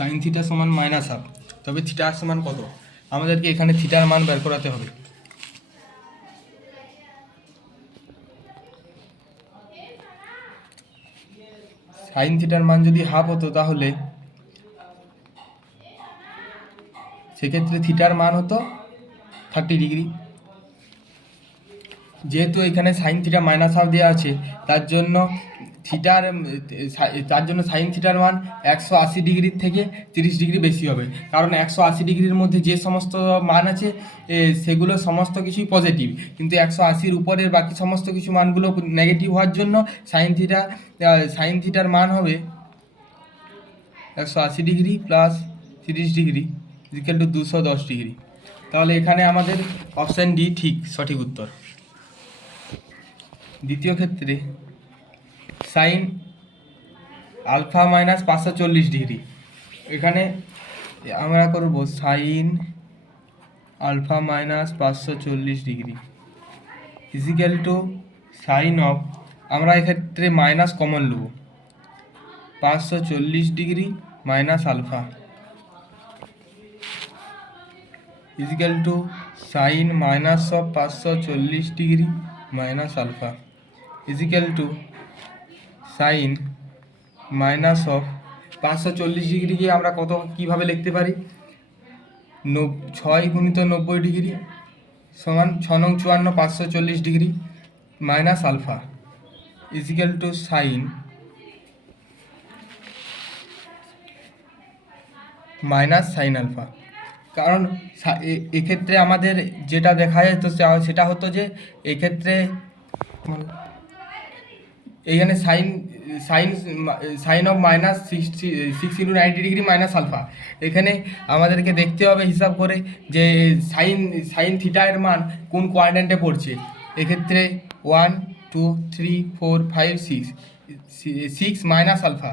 Sine theta সমান minus half, তবে theta সমান কত? আমাদেরকে এখানে থিটার মান বের করাতে হবে। সাইন থিটার মান যদি হাফ হতো তাহলে সেক্ষেত্রে থিটার মান হতো 30 ডিগ্রি। যেহেতু এখানে সাইন থিটা মাইনাস হাফ দেওয়া আছে, তার জন্য সাইন থিটার মান 180 ডিগ্রির থেকে 30 ডিগ্রি বেশি হবে। কারণ 180 ডিগ্রির মধ্যে যে সমস্ত মান আছে সেগুলো সমস্ত কিছুই পজিটিভ, কিন্তু 180-র উপরের বাকি সমস্ত কিছু মানগুলো নেগেটিভ হওয়ার জন্য সাইন থিটার মান হবে 180 degree plus 30 degree equal to 210 degree. তাহলে এখানে আমাদের অপশান ডি ঠিক সঠিক উত্তর। দ্বিতীয় ক্ষেত্রে সাইন আলফা মাইনাস 540 ডিগ্রি, এখানে আমরা করব sine alpha minus 540 degree is equal to sine of, আমরা এক্ষেত্রে মাইনাস কমন নেব, 540 degree minus alpha is equal to sine minus of 540 degree minus alpha is equal to sine minus of 540 ডিগ্রিকে আমরা কীভাবে লিখতে পারি? 6 গুণিত 90 ডিগ্রি সমান 6 নং 54 540 degree minus alpha is equal to sine minus sine alpha. কারণ এক্ষেত্রে আমাদের যেটা দেখা যেত সেটা হতো যে এক্ষেত্রে এইখানে sine of minus 6 × 90 degree minus alpha, এখানে আমাদেরকে দেখতে হবে হিসাব করে যে সাইন থিটা এর মান কোন কোয়াড্র্যান্টে পড়ছে। এক্ষেত্রে 1 2 3 4 5 6 মাইনাস আলফা,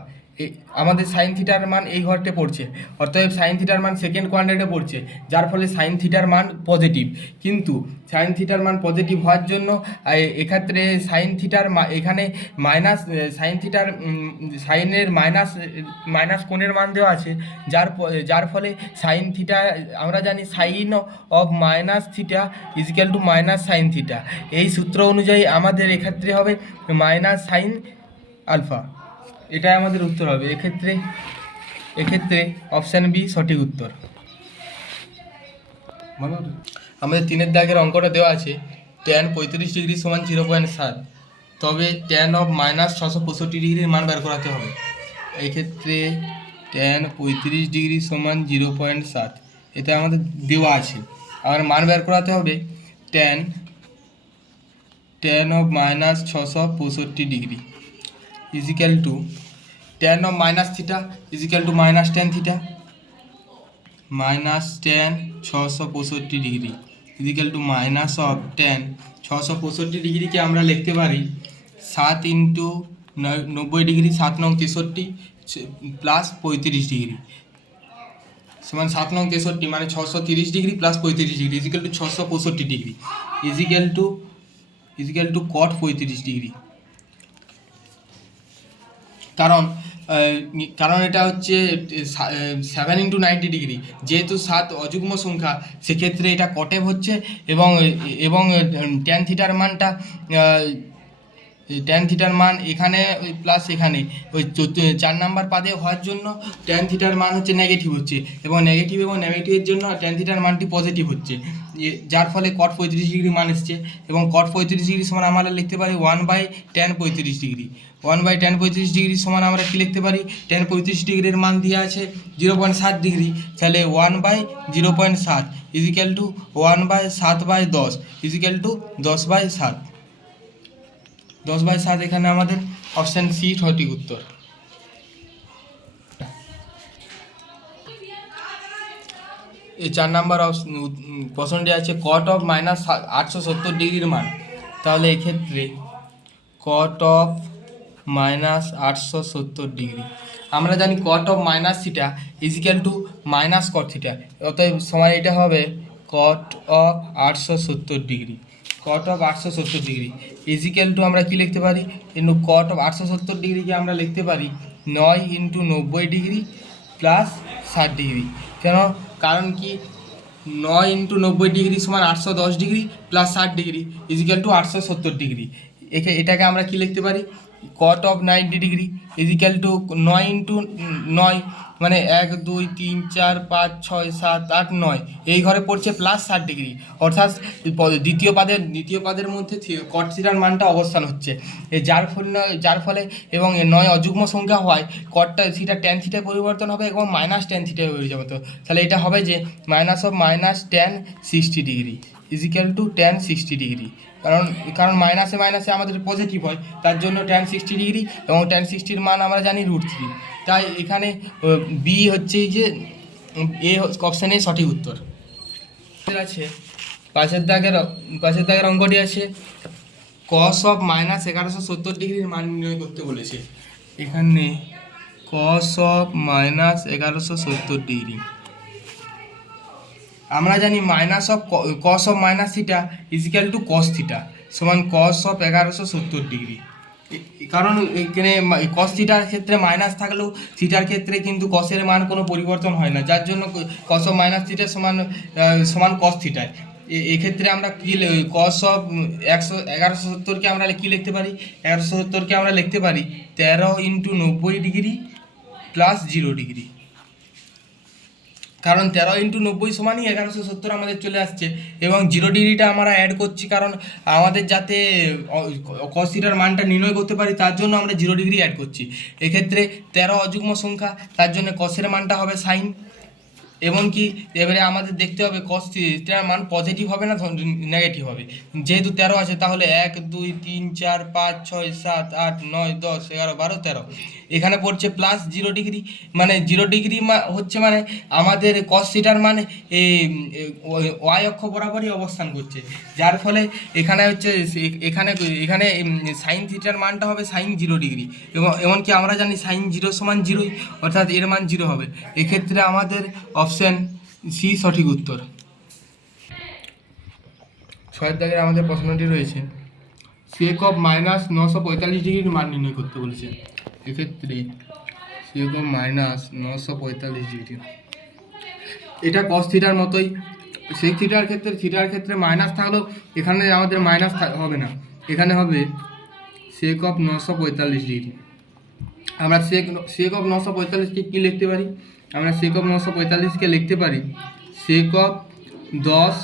আমাদের সাইন থিটার মান এই ঘরটে পড়ছে, অর্থাৎ সাইন থিটার মান সেকেন্ড কোয়াড্র্যান্টে পড়ছে, যার ফলে সাইন থিটার মান পজিটিভ। কিন্তু সাইন থিটার মান পজিটিভ হওয়ার জন্য এক্ষেত্রে সাইন থিটার এখানে মাইনাস সাইন থিটার সাইনের মাইনাস কোণের মান দেওয়া আছে, যার ফলে সাইন থিটা আমরা জানি sine of minus theta is equal to minus sine theta. এই সূত্র অনুযায়ী আমাদের এক্ষেত্রে হবে মাইনাস সাইন আলফা, এটাই আমাদের উত্তর হবে। এক্ষেত্রে অপশান বি সঠিক উত্তর। আমাদের 3-এর দাগের অঙ্কটা দেওয়া আছে tan 35 ডিগ্রি সমান 0.7, তবে tan অফ মাইনাস 665 ডিগ্রির মান বের করাতে হবে। এই ক্ষেত্রে tan 35 ডিগ্রি সমান 0.7 এটা আমাদের দেওয়া আছে, আমার মান বের করাতে হবে tan of minus 665 degree is equal to tan of minus theta is equal to minus tan theta minus tan 665 degree is equal to minus of tan 665 ডিগ্রিকে আমরা লিখতে পারি 7 × 90 ডিগ্রি 7 নং 63 প্লাস 35 ডিগ্রি সমান 7 নং 63 মানে 630 degree plus 35 degree is equal to 665 degree is equal to cot 35 degree. কারণ এটা হচ্ছে 7 × 90 ডিগ্রি, যেহেতু 7 অযুগ্ম সংখ্যা সেক্ষেত্রে এটা কটেভ হচ্ছে এবং ট্যান থিটার মান এখানে প্লাস এখানে ওই 4 নাম্বার পাদে হওয়ার জন্য ট্যান থিটার মান হচ্ছে নেগেটিভ হচ্ছে, এবং নেগেটিভের জন্য ট্যান থিটার মানটি পজিটিভ হচ্ছে, যার ফলে cot 35 ডিগ্রি মান এসছে। এবং cot 35 ডিগ্রি সমান আমরা লিখতে পারি 1/tan 35 ডিগ্রি। 1/tan 35 ডিগ্রি সমান আমরা কী লিখতে পারি? tan 35 ডিগ্রির মান দেওয়া আছে 0.7 ডিগ্রি, তাহলে 1/0.7 ইজিক্যাল টু 1/7/10 ইজিক্যাল টু 10/7। 10/7 এখানে আমাদের অপশান সি সঠিক উত্তর। এই 4 নাম্বার প্রশ্নটি আছে cot অফ মাইনাস 870 ডিগ্রির মান, তাহলে এক্ষেত্রে cot অফ মাইনাস 870 ডিগ্রি, আমরা জানি cot of minus theta is equal to minus cot theta, অতএব সময় এটা হবে cot of 870 degree. cot of 870 degree is equal to আমরা কি লিখতে পারি? কিন্তু cot অফ 870 ডিগ্রিকে আমরা লিখতে পারি 9 × 90 ডিগ্রি প্লাস 60 ডিগ্রি। কেন? কারণ কি 9 × 90 ডিগ্রি সমান 810 degree plus 60 degree is equal to 870 degree. এটাকে আমরা কি লিখতে পারি? Cot of 90 degree is equal to 9 × 9 মানে 1 2 3 4 5 6 7 8 9 এই ঘরে পড়ছে প্লাস 60 ডিগ্রি, অর্থাৎ দ্বিতীয় পাদের মধ্যে কট থিটার মানটা অবস্থান হচ্ছে। যার ফলে এবং 9 অযুগ্ম সংখ্যা হওয়ায় কটটা থিটা ট্যান থিটায় পরিবর্তন হবে এবং মাইনাস ট্যান থিটায় হয়ে যাবে। তো তাহলে এটা হবে যে minus tan 60 degree is equal to tan 60 degree. কারণ মাইনাসে আমাদের পজিটিভ হয়, তার জন্য ট্যান 60 ডিগ্রি এবং ট্যান 60-র মান আমরা জানি √3। তাই এখানে বি হচ্ছে যে অপশানে সঠিক উত্তর আছে। পাশের দাগের অঙ্কটি আছে কস অফ -1170 ডিগ্রির মান নির্ণয় করতে বলেছে। এখানে কস অফ -1170 ডিগ্রি আমরা জানি cos of minus theta is equal to cos theta সমান কস অফ 1170 ডিগ্রি। কারণ এখানে কস থিটার ক্ষেত্রে মাইনাস থাকলেও থিটার ক্ষেত্রে কিন্তু কসের মান কোনো পরিবর্তন হয় না, যার জন্য কস অফ মাইনাস থিটা সমান কস থিটায়। এক্ষেত্রে আমরা কি কস অফ 1170কে আমরা কি লিখতে পারি? 1170কে আমরা লিখতে পারি 13 × 90 ডিগ্রি প্লাস 0 ডিগ্রি। কারণ 13 × 90 সমানই 1170 আমাদের চলে আসছে এবং 0 ডিগ্রিটা আমরা অ্যাড করছি, কারণ আমাদের যাতে কস থিটার মানটা নির্ণয় করতে পারি তার জন্য আমরা 0 ডিগ্রি অ্যাড করছি। এক্ষেত্রে 13 অযুগ্ম সংখ্যা, তার জন্য কসের মানটা হবে সাইন। এবং কি এবারে আমাদের দেখতে হবে কস থিটার মান পজিটিভ হবে না নেগেটিভ হবে। যেহেতু 13 আছে তাহলে 1 2 3 4 5 6 7 8 9 10 11 12 13 এখানে পড়ছে প্লাস 0 ডিগ্রি। মানে 0 ডিগ্রি হচ্ছে মানে আমাদের কস থিটার মানে ওয়াই অক্ষ বরাবরই অবস্থান করছে, যার ফলে এখানে হচ্ছে এখানে সাইন থিটার মানটা হবে সাইন 0 ডিগ্রি। এবং এমনকি আমরা জানি সাইন 0 সমান 0, অর্থাৎ এর মান 0 হবে। এক্ষেত্রে আমাদের অপশান সি সঠিক উত্তর। 6 দাগের আমাদের প্রশ্নটি রয়েছে সেক অফ -945 ডিগ্রির মান নির্ণয় করতে বলেছে। এক্ষেত্রে সেক অফ -945 ডিগ্রি এটা কস থিটার মতোই। সেক থিটার ক্ষেত্রে মাইনাস থাকলেও এখানে আমাদের মাইনাস হবে না, এখানে হবে সেক অফ 945 ডিগ্রি। আমরা সেক অফ 945কে কী লিখতে পারি? আমরা সেক অফ 945কে লিখতে পারি sake of 10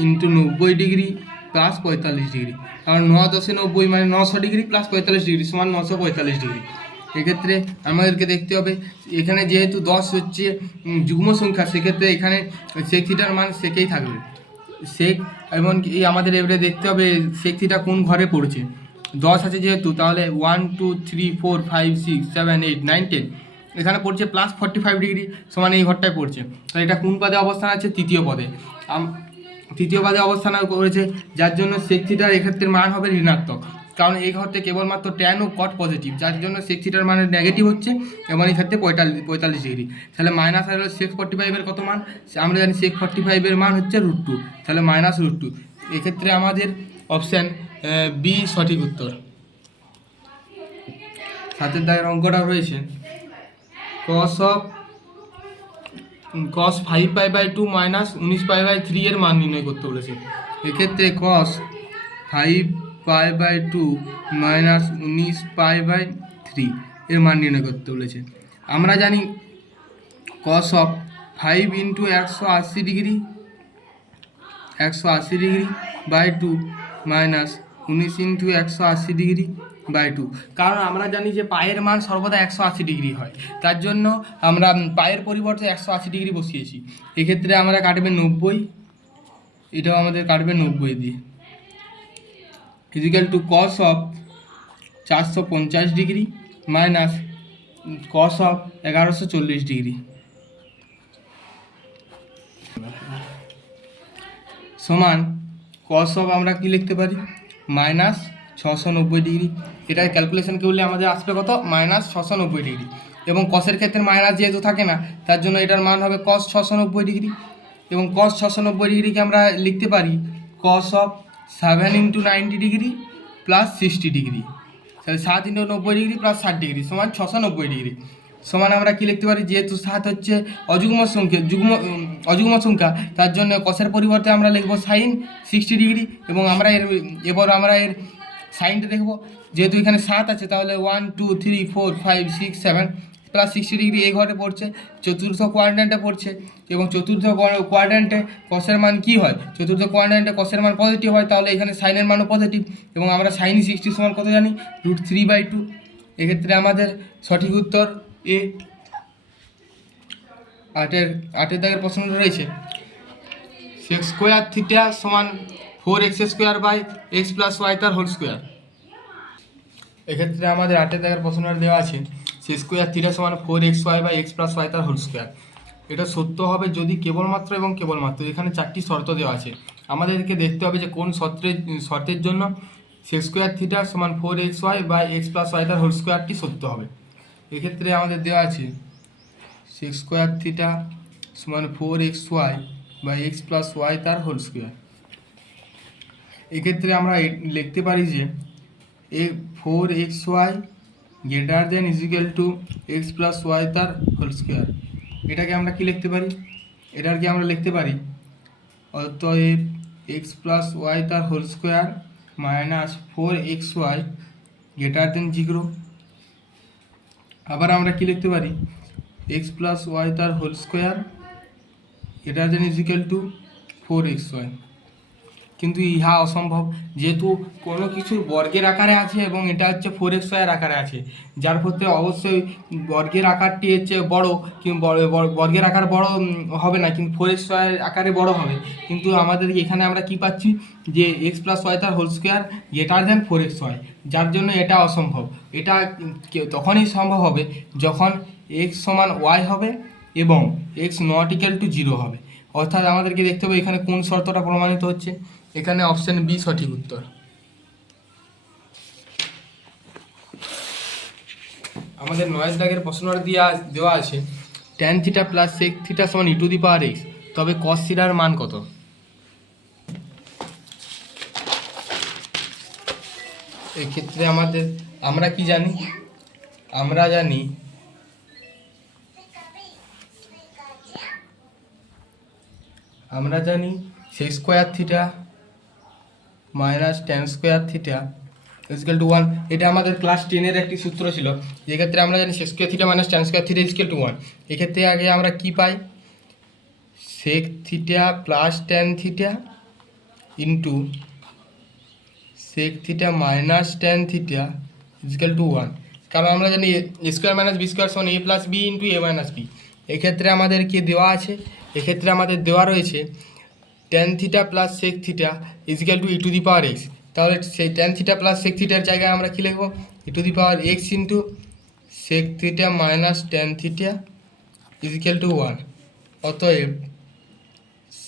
× 90 degree plus 45 degree. কারণ 9 10 90 মানে 900 ডিগ্রি প্লাস 45 ডিগ্রি সমান 945 ডিগ্রি। এক্ষেত্রে আমাদেরকে দেখতে হবে এখানে যেহেতু 10 হচ্ছে যুগ্ম সংখ্যা, সেক্ষেত্রে এখানে সেক থিটার মান সেকেই থাকবে সেক। এবং এই আমাদের এবারে দেখতে হবে সেক থিটা কোন ঘরে পড়ছে। 10 আছে যেহেতু, তাহলে 1 2 3 4 5 6 7 8 9 10 এখানে পড়ছে প্লাস 45 ডিগ্রি সমান এই ঘরটায় পড়ছে। তাহলে এটা কোন পদে অবস্থান আছে? তৃতীয় পদে অবস্থান করেছে, যার জন্য সেক থিটার এক্ষেত্রে মান হবে ঋণাত্মক। কারণ এই ঘরতে কেবলমাত্র ট্যান ও কট পজিটিভ, যার জন্য সেক থিটার মানে নেগেটিভ হচ্ছে এবং এই ক্ষেত্রে 45 ডিগ্রি। তাহলে মাইনাস হলো সেক 45-এর কত মান? আমরা জানি সেক 45-এর মান হচ্ছে √2, তাহলে -√2। এক্ষেত্রে আমাদের অপশান বি সঠিক উত্তর। 7 দাগের অঙ্কটা রয়েছে cos 5π/2 -19π/3 এর মান নির্ণয় করতে বলেছে। এক্ষেত্রে cos 5π/2 -19π/3 এর মান নির্ণয় করতে বলেছে। আমরা জানি cos অফ 5 × 180 ডিগ্রি 180 ডিগ্রি/2 -19 × 180 ডিগ্রি/2। কারণ আমরা জানি যে পায়ের মান সর্বদা 180 ডিগ্রি হয়, তার জন্য আমরা পায়ের পরিবর্তে 180 ডিগ্রি বসিয়েছি। এক্ষেত্রে আমরা কাটবে 90, এটাও আমাদের কাটবে 90 দিয়ে is equal to cos of 450 degree minus cos of 1140 degree সমান কস অফ আমরা কি লিখতে পারি -690 ডিগ্রি। এটা ক্যালকুলেশন করলে আমাদের আসবে কত? -690 ডিগ্রি। এবং কসের ক্ষেত্রে মাইনাস যেহেতু থাকে না, তার জন্য এটার মান হবে cos 690 ডিগ্রি। এবং cos 690 ডিগ্রিকে আমরা লিখতে পারি cos of 7 × 90 degree plus 60 degree. তাহলে 7 × 90 ডিগ্রি প্লাস 60 ডিগ্রি সমান 690 ডিগ্রি। সমান আমরা কি লিখতে পারি, যেহেতু 7 হচ্ছে অযুগ্ম সংখ্যা, তার জন্য কসের পরিবর্তে আমরা লিখব সাইন 60 ডিগ্রি। এবং আমরা এর সাইনটা দেখব, যেহেতু এখানে 7 আছে তাহলে 1 2 3 4 5 6 7 প্লাস 60 ডিগ্রি এই ঘরে পড়ছে, চতুর্থ কোয়াড্র্যান্টে পড়ছে। এবং চতুর্থ কোয়াড্র্যান্টে কসের মান কি হয়, চতুর্থ কোয়াড্র্যান্টে কসের মান পজিটিভ হয়, তাহলে এখানে সাইনের মানও পজিটিভ। এবং আমরা সাইন 60 সমান কত জানি, √3/2। এক্ষেত্রে আমাদের সঠিক উত্তর এ। আটের দাগের প্রশ্ন রয়েছে সেক স্কোয়ার থিটা সমান 4x² x + y তার হোল স্কোয়ার। এক্ষেত্রে আমাদের আটের দাগের প্রশ্নটা দেওয়া আছে সেক স্কোয়ার থিটা সমান 4xy/x + y তার হোল স্কোয়ার। এটা সত্য হবে যদি কেবলমাত্র এখানে 4টি শর্ত দেওয়া আছে। আমাদেরকে দেখতে হবে যে কোন শর্তের জন্য সেক স্কোয়ার থিটা সমান 4xy/x + y তার হোল স্কোয়ারটি সত্য হবে। এক্ষেত্রে আমাদের দেওয়া আছে সেক স্কোয়ার থিটা সমান 4xy/x + y তার হোল স্কোয়ার। এক্ষেত্রে আমরা লিখতে পারি যে 4xy > x + y তার হোল স্কোয়ার। এটাকে আমরা কি লিখতে পারি, অতএব x + y তার হোল স্কোয়ার মাইনাস 4xy > 0। আবার আমরা কি লিখতে পারি, x + y তার হোল স্কোয়ার > 4xy। কিন্তু ইহা অসম্ভব, যেহেতু কোনো কিছুর বর্গের আকারে আছে এবং এটা হচ্ছে 4xy এর আকারে আছে, যার ক্ষেত্রে অবশ্যই বর্গের আকারটি হচ্ছে বড়, বর্গের আকার বড় হবে না, কিন্তু 4xy এর আকারে বড় হবে। কিন্তু আমাদের এখানে আমরা কি পাচ্ছি যে x + y তার হোল স্কোয়ার > 4xy, যার জন্য এটা অসম্ভব। এটা তখনই সম্ভব হবে যখন x সমান y হবে এবং x ≠ 0 হবে। অর্থাৎ আমাদেরকে দেখতে হবে এখানে কোন শর্তটা প্রমাণিত হচ্ছে। এখানে অপশন বি সঠিক উত্তর। আমাদের 9 দাগের প্রশ্নটা দেওয়া আছে tan θ + sec θ সমান e⁻x, তবে cos θ এর মান কত? এক্ষেত্রে আমরা কি জানি, আমরা জানি sec square theta minus tan square theta = 1। এটা আমাদের ক্লাস 10-এর একটি সূত্র ছিল। যেক্ষেত্রে আমরা জানি sec square theta minus tan square theta = 1। এক্ষেত্রে আগে আমরা কি পাই, sec theta plus tan theta into sec theta minus tan theta = 1। কারণ আমরা জানি a² - b² = a + b × a - b। এক্ষেত্রে আমাদেরকে দেওয়া রয়েছে tan θ প্লাস sec θ = e⁻x। তাহলে সেই tan θ প্লাস sec θ এর জায়গায় আমরা কি লিখব, e⁻x × sec θ মাইনাস tan θ = 1। অতএব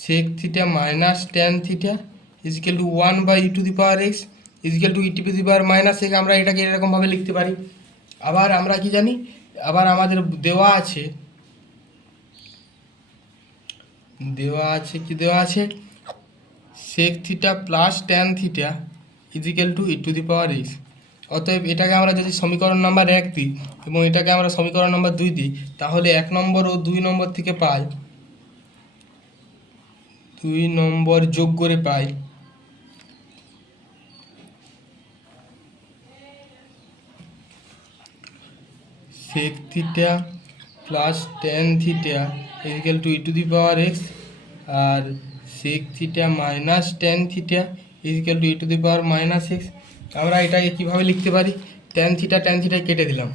sec θ minus tan θ = 1/e⁻x e⁻x। আমরা এটাকে এরকমভাবে লিখতে পারি। আবার আমরা কি জানি, আমাদের দেওয়া আছে sec θ প্লাস tan θ = e⁻x। অতএব এটাকে আমরা যদি সমীকরণ নাম্বার 1 দিই এবং এটাকে আমরা সমীকরণ নাম্বার 2 দিই, তাহলে 1 নম্বর ও 2 নম্বর থেকে পাই, 2 নম্বর যোগ করে পাই sec θ প্লাস tan θ = e⁻x আর sec θ মাইনাস tan θ = e⁻x। আমরা এটাকে কীভাবে লিখতে পারি, tan θ কেটে দিলাম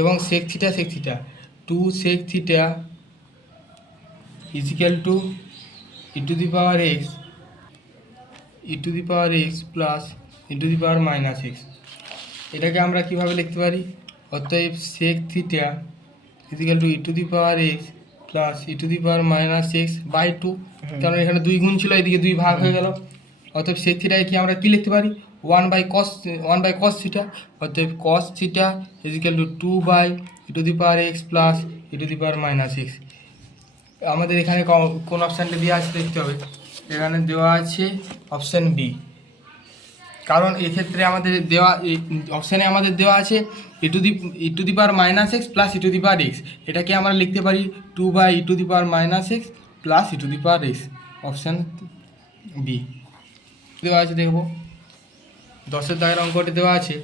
এবং sec θ 2 sec θ = e⁻x plus e⁻x। এটাকে আমরা কিভাবে লিখতে পারি, অতএব sec θ e⁻x প্লাস e⁻x/2, কারণ এখানে 2 গুণ ছিল, এদিকে 2 ভাগ হয়ে গেল। অতএব sec θ কি আমরা কি লিখতে পারি, 1/cos θ। অতএব cos θ = 2/e⁻x প্লাস e⁻x। আমাদের এখানে কোন অপশানটা দেওয়া আছে দেখতে হবে। এখানে দেওয়া আছে অপশান বি, কারণ এক্ষেত্রে আমাদের দেওয়া অপশানে আমাদের দেওয়া আছে e to the power minus x plus e to the power x, এটাকে আমরা লিখতে পারি 2/e to the power minus x plus e to the power x, option B দেওয়া আছে। দেখব 10-এর দাগের অঙ্কটি দেওয়া আছে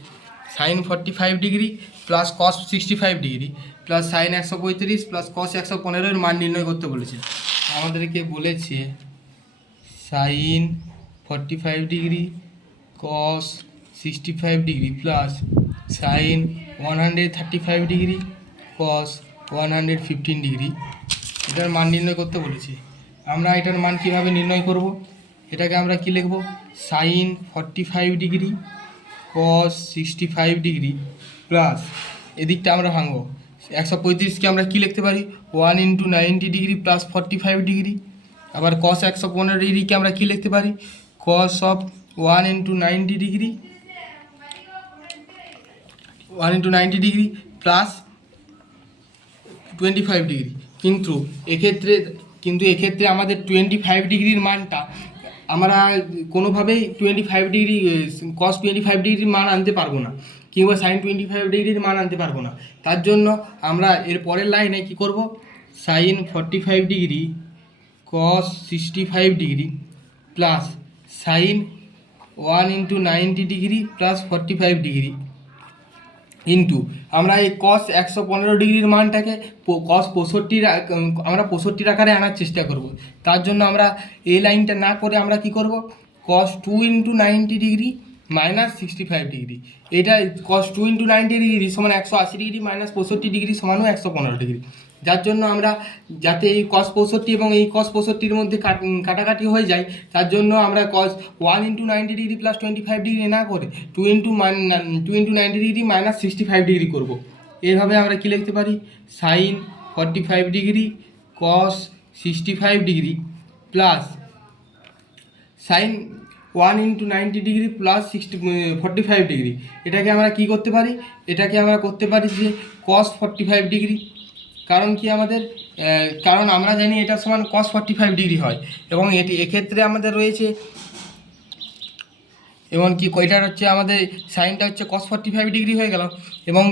sine 45 degree plus cos 65 degree plus sine 135 plus cos 115 এর মান নির্ণয় করতে বলেছে। আমাদেরকে বলেছে sine 45 degree cos 65 degree plus sine 135 degree কস 115 ডিগ্রি এটার মান নির্ণয় করতে বলেছে। আমরা এটার মান কীভাবে নির্ণয় করব? এটাকে আমরা কি লিখব? Sine 45 degree cos 65 degree plus এদিকটা আমরা ভাঙবো 135কে আমরা কি লিখতে পারি 1 × 90 ডিগ্রি প্লাস 45 ডিগ্রি। আবার কস 115 ডিগ্রিকে আমরা কি লিখতে পারি cos of 1 × 90 degree 1 × 90 degree plus 25 degree. কিন্তু এক্ষেত্রে আমাদের 25 ডিগ্রির মানটা আমরা কোনোভাবেই 25 ডিগ্রি কস 25 ডিগ্রির মান আনতে পারবো না, কিংবা সাইন 25 ডিগ্রির মান আনতে পারবো না। তার জন্য আমরা এর পরের লাইনে কি করব, sine 45 degree cos 65 degree plus sine 1 × 90 degree plus 45 degree into আমরা এই কস 115 ডিগ্রির মানটাকে কস 65 আমরা 65 আকারে আনার চেষ্টা করব। তার জন্য আমরা এই লাইনটা না করে আমরা কি করব, কস 2 × 90 ডিগ্রি মাইনাস 65 ডিগ্রি, এটা কস 2 × 90 ডিগ্রি সমান 180 ডিগ্রি মাইনাস 65 ডিগ্রি সমানও 115 ডিগ্রি। যার জন্য আমরা যাতে এই কস 65 এবং এই কস 65-র মধ্যে কাটাকাটি হয়ে যায়, তার জন্য আমরা কস 1 × 90 ডিগ্রি প্লাস 25 ডিগ্রি না করে 2 × 90 ডিগ্রি মাইনাস 65 ডিগ্রি করব। এইভাবে আমরা কি লিখতে পারি sine 45 degree cos 65 degree plus sine 1 × 90 degree plus 45 degree. এটাকে আমরা কি করতে পারি, এটাকে আমরা করতে পারি যে কস 45 ডিগ্রি। কারণ কি আমাদের কারণ আমরা জানি এটা সমান কস 45 ডিগ্রি হয়, এবং এক্ষেত্রে আমাদের রয়েছে এবং কি এটার হচ্ছে আমাদের সাইনটা হচ্ছে কস 45 ডিগ্রি হয়ে গেল, এবং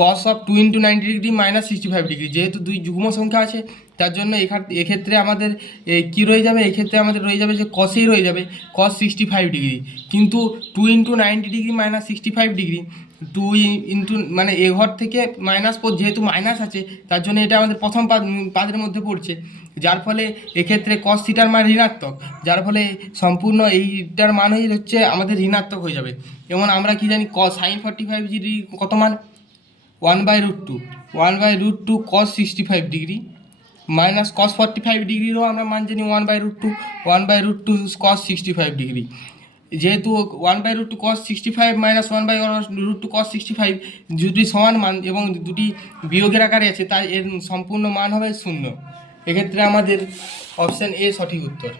cos of 2 × 90 degree minus 65 degree, যেহেতু দুই যুগ্ম সংখ্যা আছে তার জন্য এক্ষেত্রে আমাদের কি রয়ে যাবে, এক্ষেত্রে আমাদের রয়ে যাবে যে কসেই রয়ে যাবে কস 65 ডিগ্রি। কিন্তু 2 × 90 ডিগ্রি মাইনাস 65 ডিগ্রি 2 মানে এ ঘর থেকে মাইনাস যেহেতু মাইনাস আছে তার জন্য এটা আমাদের প্রথম পাদের মধ্যে পড়ছে, যার ফলে এক্ষেত্রে কস থিটার মান ঋণাত্মক, যার ফলে সম্পূর্ণ এইটার মান হচ্ছে আমাদের ঋণাত্মক হয়ে যাবে। যেমন আমরা কি জানি সাইন 45 ডিগ্রি কত মান 1/√2 কস 65 ডিগ্রি মাইনাস কস 45 ডিগ্রিরও আমরা মান জানি 1/√2 কস 65 ডিগ্রি। যেহেতু 1/√2 cos 65 মাইনাস 1/√2 cos 65 দুটি সমান মান এবং দুটি বিয়োগের আকারে আছে, তাই এর সম্পূর্ণ মান হবে 0। এক্ষেত্রে আমাদের অপশান এ সঠিক উত্তর।